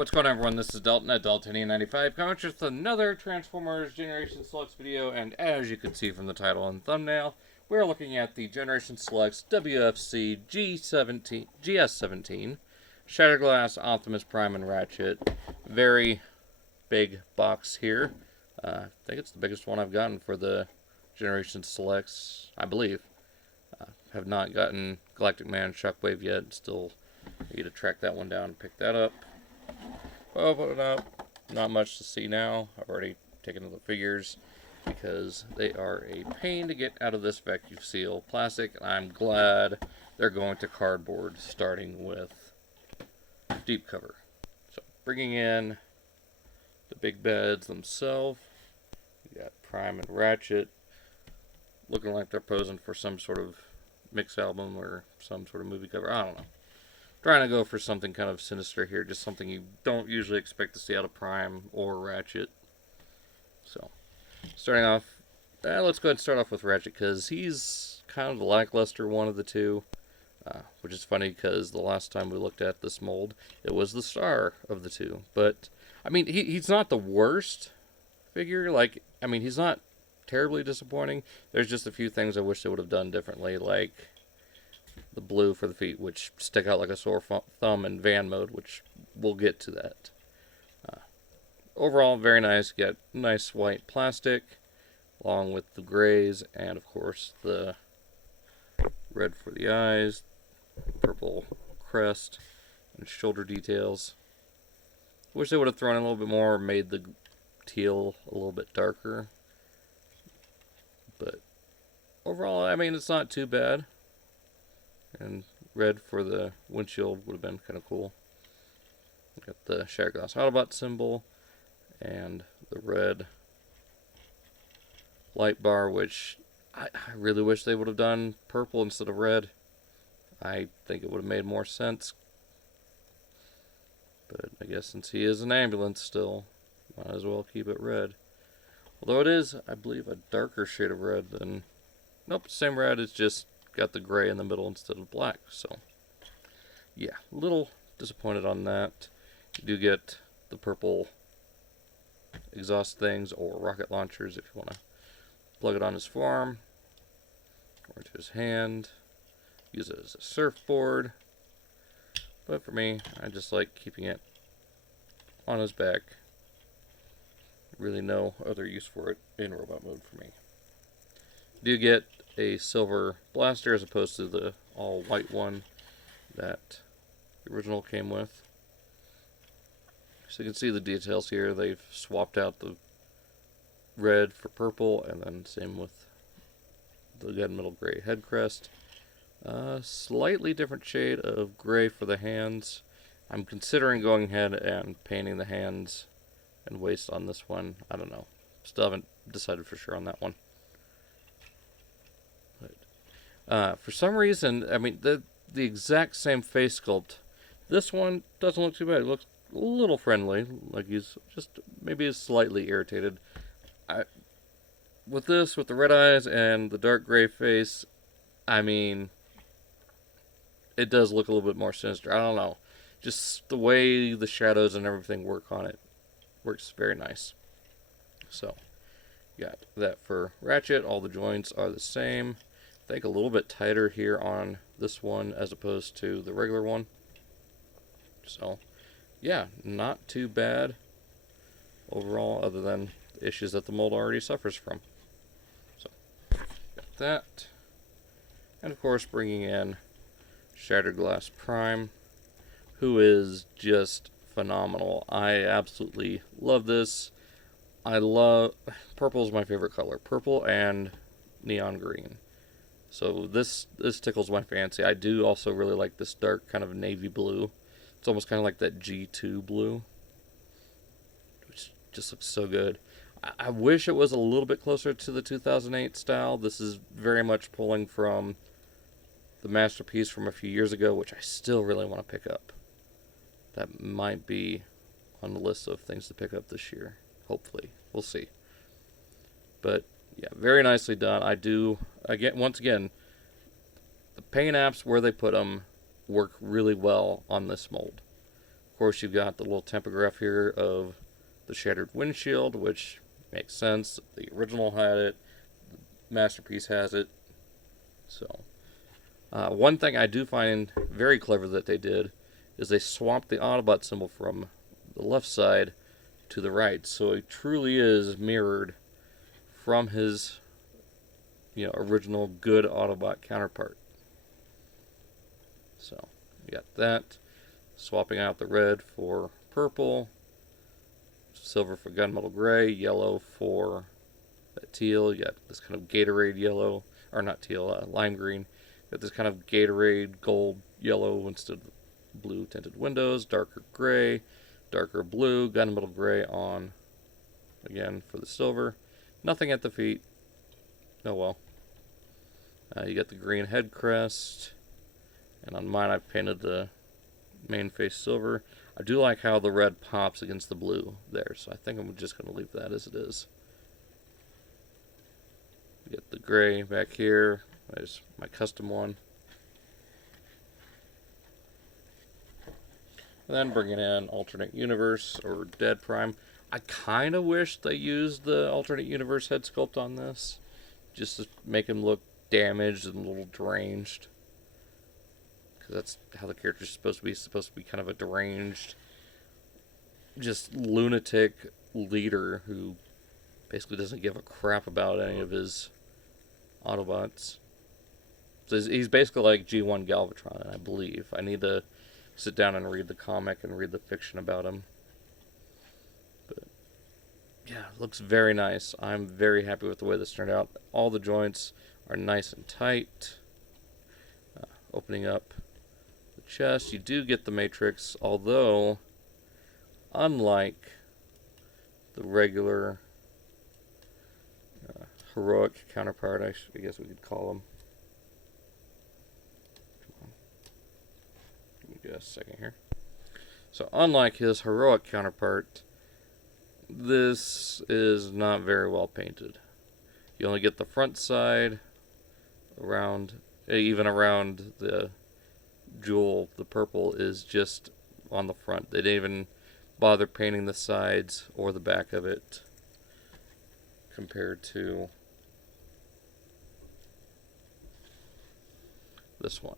What's going on, everyone? This is Dalton at Daltonian95 coming with another Transformers Generation Selects video, and as you can see from the title and thumbnail, we're looking at the Generation Selects WFC-GS17 Shatterglass, Optimus Prime, and Ratchet. Very big box here. I think it's the biggest one I've gotten for the Generation Selects, I believe. Have not gotten Galactic Man Shockwave yet. Still need to track that one down and pick that up. Open it up. Not much to see now. I've already taken the figures because they are a pain to get out of this vacuum seal plastic. And I'm glad they're going to cardboard, starting with deep cover. So bringing in the big beds themselves. You got Prime and Ratchet looking like they're posing for some sort of mix album or some sort of movie cover. I don't know. Trying to go for something kind of sinister here, just something you don't usually expect to see out of Prime or Ratchet. So, starting off, let's go ahead and start off with Ratchet, because he's kind of the lackluster one of the two, which is funny because the last time we looked at this mold, it was the star of the two. But, I mean, he's not the worst figure. Like, I mean, he's not terribly disappointing. There's just a few things I wish they would have done differently, like the blue for the feet, which stick out like a sore thumb in van mode, which we'll get to that. Overall, very nice. Got nice white plastic, along with the grays, and of course the red for the eyes, purple crest, and shoulder details. Wish they would have thrown in a little bit more, or made the teal a little bit darker. But overall, I mean, it's not too bad. And red for the windshield would have been kind of cool. Got the Shatterglass Autobot symbol and the red light bar, which I really wish they would have done purple instead of red. I think it would have made more sense. But I guess since he is an ambulance still, might as well keep it red. Although it is, I believe, a darker shade of red than... Nope, same red, it's just got the gray in the middle instead of black. So, yeah, a little disappointed on that. You do get the purple exhaust things, or rocket launchers if you want to plug it on his forearm or to his hand. Use it as a surfboard. But for me, I just like keeping it on his back. Really no other use for it in robot mode for me. Do get a silver blaster as opposed to the all white one that the original came with. So you can see the details here. They've swapped out the red for purple, and then same with the gunmetal gray head crest. Slightly different shade of gray for the hands. I'm considering going ahead and painting the hands and waist on this one. I don't know. Still haven't decided for sure on that one. For some reason, I mean, the exact same face sculpt. This one doesn't look too bad. It looks a little friendly, like he's just maybe slightly irritated. With this, with the red eyes and the dark gray face, I mean, it does look a little bit more sinister. I don't know. Just the way the shadows and everything work on it works very nice. So, got that for Ratchet. All the joints are the same. I think a little bit tighter here on this one as opposed to the regular one. So, yeah, not too bad overall, other than the issues that the mold already suffers from. So, got that. And of course, bringing in Shatterglass Prime, who is just phenomenal. I absolutely love this. Purple is my favorite color. Purple and neon green. So this tickles my fancy. I do also really like this dark kind of navy blue. It's almost kind of like that G2 blue, which just looks so good. I wish it was a little bit closer to the 2008 style. This is very much pulling from the Masterpiece from a few years ago, which I still really want to pick up. That might be on the list of things to pick up this year. Hopefully. We'll see. But yeah, very nicely done. I do, once again, the paint apps where they put them work really well on this mold. course, you've got the little tempograph here of the shattered windshield, which makes sense. The original had it. The Masterpiece has it. So, one thing I do find very clever that they did is they swapped the Autobot symbol from the left side to the right. So it truly is mirrored from his, original good Autobot counterpart. So, you got that. Swapping out the red for purple, silver for gunmetal gray, yellow for that teal. You got this kind of Gatorade yellow, or not teal, lime green. You got this kind of Gatorade gold yellow instead of blue tinted windows, darker gray, darker blue, gunmetal gray on, again, for the silver. Nothing at the feet. Oh well. You got the green head crest, and on mine I've painted the main face silver. I do like how the red pops against the blue there, so I think I'm just going to leave that as it is. You get the gray back here. There's my custom one. And then bringing in alternate universe or Dead Prime. I kind of wish they used the alternate universe head sculpt on this, just to make him look damaged and a little deranged. Because that's how the character's supposed to be. He's supposed to be kind of a deranged, just lunatic leader who basically doesn't give a crap about any of his Autobots. So he's basically like G1 Galvatron, I believe. I need to sit down and read the comic and read the fiction about him. But yeah, it looks very nice. I'm very happy with the way this turned out. All the joints are nice and tight. Opening up the chest, you do get the Matrix, although unlike the regular heroic counterpart, I guess we could call him. Give me a second here. So unlike his heroic counterpart, this is not very well painted. You only get the front side around, even around the jewel. The purple is just on the front. They didn't even bother painting the sides or the back of it compared to this one.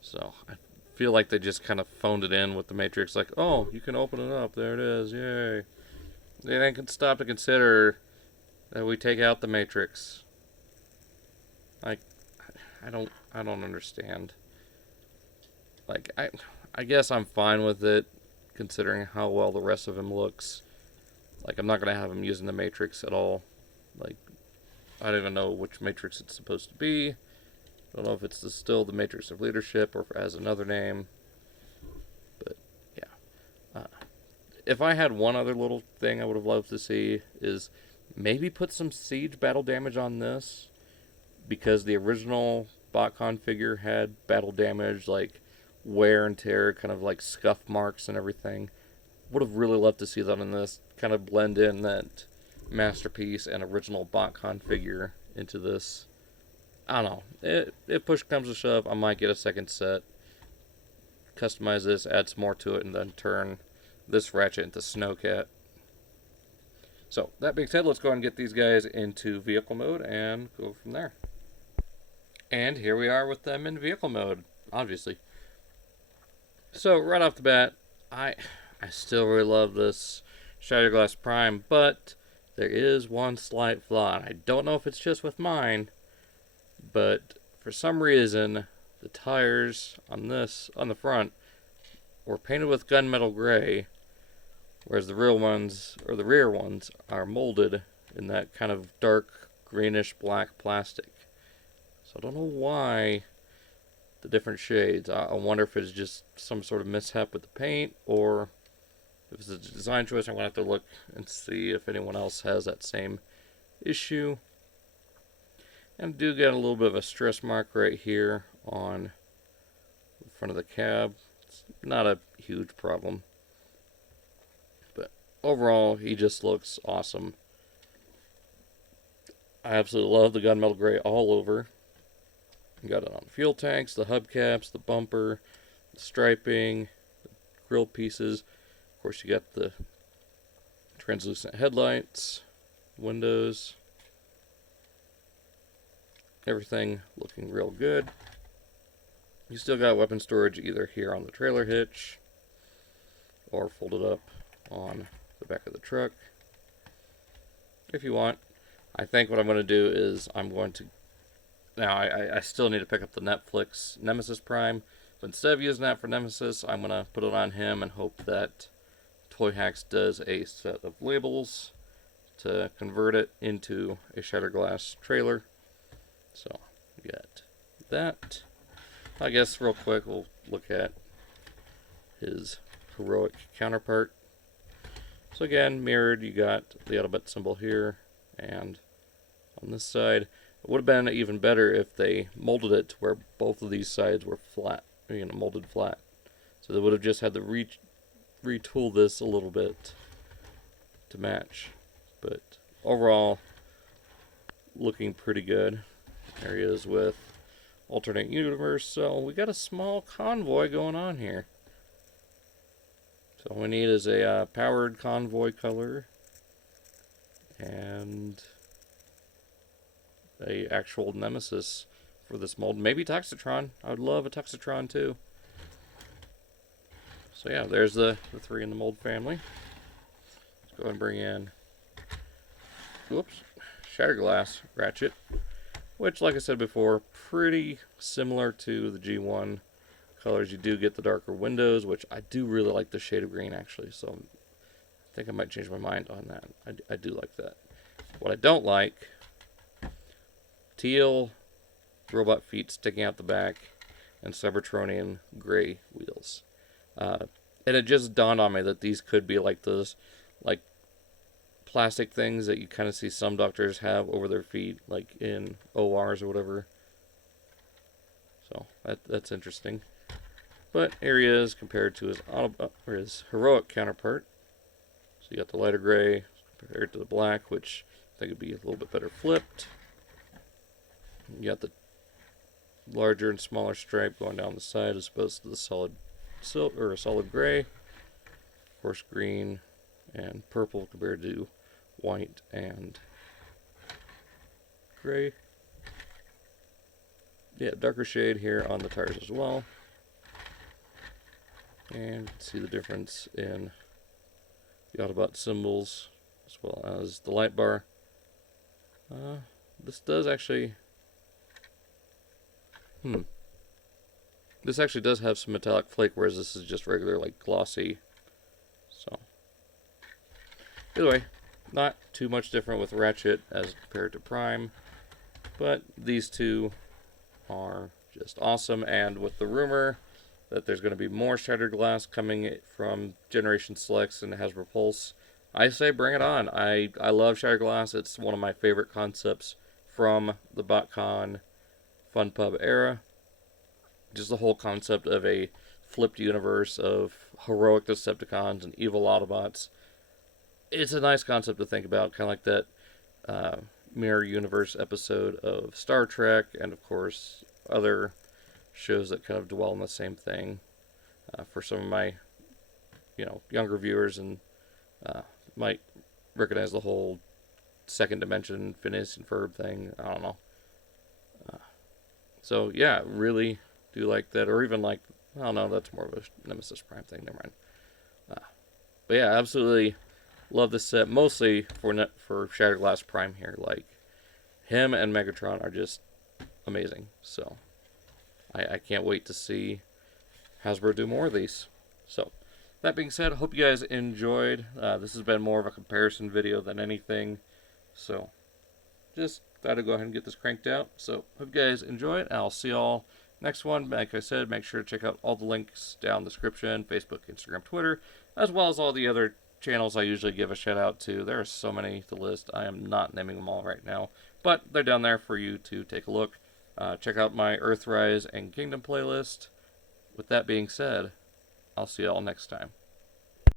So I feel like they just kind of phoned it in with the Matrix, like, oh, you can open it up, there it is, yay. They didn't stop to consider that we take out the Matrix. Like, I don't understand. Like, I guess I'm fine with it, considering how well the rest of him looks. Like, I'm not gonna have him using the Matrix at all. Like, I don't even know which Matrix it's supposed to be. I don't know if it's still the Matrix of Leadership or if it has another name. But, yeah. If I had one other little thing I would have loved to see is maybe put some siege battle damage on this. Because the original BotCon figure had battle damage, like wear and tear, kind of like scuff marks and everything. Would have really loved to see that in this. Kind of blend in that Masterpiece and original BotCon figure into this. I don't know. If push comes to shove, I might get a second set. Customize this, add some more to it, and then turn this Ratchet into Snowcat. So, that being said, let's go ahead and get these guys into vehicle mode and go from there. And here we are with them in vehicle mode, obviously. So, right off the bat, I still really love this Shatterglass Prime, but there is one slight flaw. I don't know if it's just with mine, but for some reason, the tires on the front, were painted with gunmetal gray, whereas the rear ones are molded in that kind of dark greenish black plastic. So I don't know why the different shades. I wonder if it's just some sort of mishap with the paint, or if it's a design choice. I'm going to have to look and see if anyone else has that same issue. And I do get a little bit of a stress mark right here on the front of the cab. It's not a huge problem. But overall, he just looks awesome. I absolutely love the gunmetal gray all over. You got it on fuel tanks, the hubcaps, the bumper, the striping, the grill pieces. Of course, you got the translucent headlights, windows, everything looking real good. You still got weapon storage either here on the trailer hitch or folded up on the back of the truck if you want. I think what I'm going to do is I'm going to... Now, I still need to pick up the Netflix Nemesis Prime. But instead of using that for Nemesis, I'm going to put it on him and hope that Toy Hacks does a set of labels to convert it into a Shattered Glass trailer. So, we got that. I guess real quick we'll look at his heroic counterpart. So again, mirrored, you got the Autobot symbol here, and on this side. It would have been even better if they molded it to where both of these sides were flat, molded flat. So they would have just had to retool this a little bit to match. But overall, looking pretty good. There he is with alternate universe. So we got a small convoy going on here. So all we need is a powered convoy color and a actual Nemesis for this mold. Maybe Toxitron. I would love a Toxitron too. So yeah, there's the three in the mold family. Let's go ahead and bring in, whoops, Shattered Glass Ratchet, which, like I said before, pretty similar to the G1 colors. You do get the darker windows, which I do really like the shade of green actually, so I think I might change my mind on that. I do like that. What I don't like, teal robot feet sticking out the back and Cybertronian gray wheels. And it just dawned on me that these could be like those like plastic things that you kind of see some doctors have over their feet, like in ORs or whatever. So that's interesting. But here he is compared to his heroic counterpart. So you got the lighter gray compared to the black, which I think would be a little bit better flipped. You got the larger and smaller stripe going down the side as opposed to the solid silver or solid gray. Of course, green and purple compared to white and gray. Yeah, darker shade here on the tires as well. And you can see the difference in the Autobot symbols as well as the light bar. This does actually... This actually does have some metallic flake, whereas this is just regular, like, glossy. So, either way, not too much different with Ratchet as compared to Prime, but these two are just awesome. And with the rumor that there's going to be more Shattered Glass coming from Generation Selects and Hasbro Pulse, I say bring it on. I love Shattered Glass. It's one of my favorite concepts from the BotCon Fun Pub era. Just the whole concept of a flipped universe of heroic Decepticons and evil Autobots. It's a nice concept to think about, kind of like that Mirror Universe episode of Star Trek, and of course other shows that kind of dwell on the same thing. For some of my, younger viewers and might recognize the whole second dimension Phineas and Ferb thing. I don't know. So yeah, really do like that, or even like, I don't know, that's more of a Nemesis Prime thing. Never mind. But yeah, absolutely love this set, mostly for Shattered Glass Prime here. Like, him and Megatron are just amazing. So I can't wait to see Hasbro do more of these. So that being said, I hope you guys enjoyed. This has been more of a comparison video than anything. So just thought I'd go ahead and get this cranked out. So hope you guys enjoy it. I'll see y'all next one. Like I said, make sure to check out all the links down in the description: Facebook, Instagram, Twitter, as well as all the other channels I usually give a shout out to. There are so many to list. I am not naming them all right now, but they're down there for you to take a look. Check out my Earthrise and Kingdom playlist. With that being said, I'll see y'all next time.